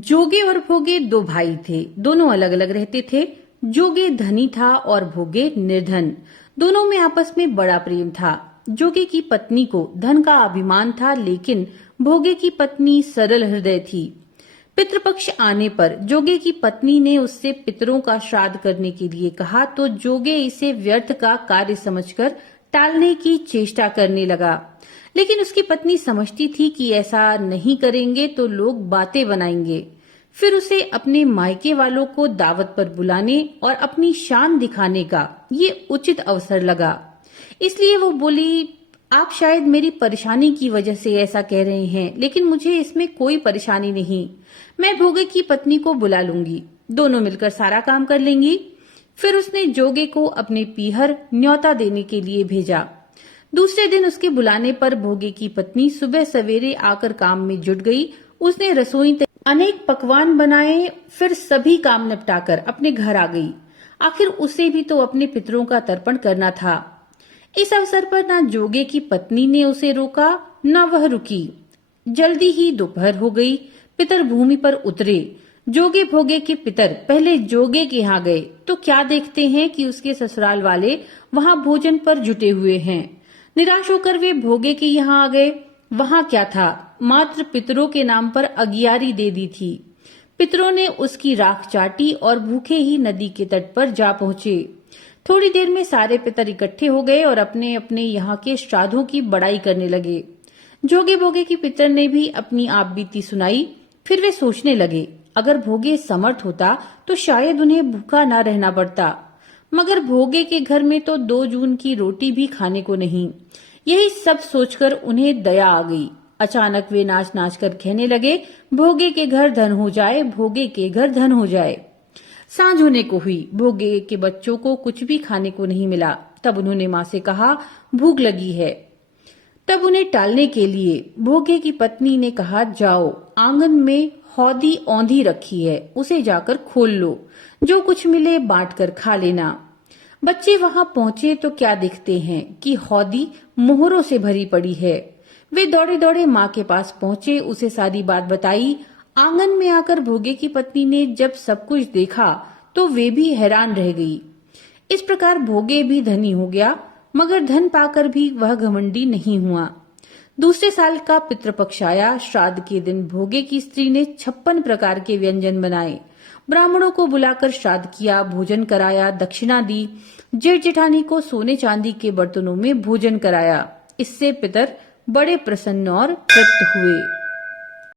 जोगे और भोगे दो भाई थे। दोनों अलग अलग रहते थे। जोगे धनी था और भोगे निर्धन। दोनों में आपस में बड़ा प्रेम था। जोगे की पत्नी को धन का अभिमान था, लेकिन भोगे की पत्नी सरल हृदय थी। पितृपक्ष आने पर जोगे की पत्नी ने उससे पितरों का श्राद्ध करने के लिए कहा, तो जोगे इसे व्यर्थ का कार्य समझकर टालने की चेष्टा करने लगा। लेकिन उसकी पत्नी समझती थी कि ऐसा नहीं करेंगे तो लोग बातें बनाएंगे। फिर उसे अपने मायके वालों को दावत पर बुलाने और अपनी शान दिखाने का ये उचित अवसर लगा। इसलिए वो बोली, आप शायद मेरी परेशानी की वजह से ऐसा कह रहे हैं, लेकिन मुझे इसमें कोई परेशानी नहीं। मैं भोगे की पत्नी को बुला लूंगी, दोनों मिलकर सारा काम कर लेंगी। फिर उसने जोगे को अपने पीहर न्योता देने के लिए भेजा। दूसरे दिन उसके बुलाने पर भोगे की पत्नी सुबह सवेरे आकर काम में जुट गई। उसने रसोई अनेक पकवान बनाए, फिर सभी काम निपटाकर अपने घर आ गई। आखिर उसे भी तो अपने पितरों का तर्पण करना था। इस अवसर पर न जोगे की पत्नी ने उसे रोका, न वह रुकी। जल्दी ही दोपहर हो गई। पितर भूमि पर उतरे। जोगे भोगे के पितर पहले जोगे के यहाँ गए तो क्या देखते हैं कि उसके ससुराल वाले वहां भोजन पर जुटे हुए हैं। निराश होकर वे भोगे के यहाँ आ गए। वहां क्या था, मात्र पितरों के नाम पर अगियारी दे दी थी। पितरों ने उसकी राख चाटी और भूखे ही नदी के तट पर जा पहुंचे। थोड़ी देर में सारे पितर इकट्ठे हो गए और अपने अपने यहाँ के श्राद्धों की बड़ाई करने लगे। जोगे भोगे की पितर ने भी अपनी आप बीती सुनाई। फिर वे सोचने लगे, अगर भोगे समर्थ होता तो शायद उन्हें भूखा न रहना पड़ता, मगर भोगे के घर में तो 2 जून की रोटी भी खाने को नहीं। यही सब सोचकर उन्हें दया आ गई। अचानक वे नाच नाच कर कहने लगे, भोगे के घर धन हो जाए, भोगे के घर धन हो जाए। सांझ होने को हुई। भोगे के बच्चों को कुछ भी खाने को नहीं मिला। तब उन्होंने माँ से कहा, भूख लगी है। तब उन्हें टालने के लिए भोगे की पत्नी ने कहा, जाओ, आंगन में हौदी औंधी रखी है, उसे जाकर खोल लो, जो कुछ मिले बांट कर खा लेना। बच्चे वहां पहुंचे तो क्या दिखते हैं कि हौदी मोहरों से भरी पड़ी है। वे दौड़े दौड़े माँ के पास पहुंचे, उसे सारी बात बताई। आंगन में आकर भोगे की पत्नी ने जब सब कुछ देखा तो वे भी हैरान रह गई। इस प्रकार भोगे भी धनी हो गया, मगर धन पाकर भी वह घमंडी नहीं हुआ। दूसरे साल का पितृपक्ष आया। श्राद्ध के दिन भोगे की स्त्री ने 56 प्रकार के व्यंजन बनाए। ब्राह्मणों को बुलाकर श्राद्ध किया, भोजन कराया, दक्षिणा दी। जेठ जेठानी को सोने चांदी के बर्तनों में भोजन कराया। इससे पितर बड़े प्रसन्न और तृप्त हुए।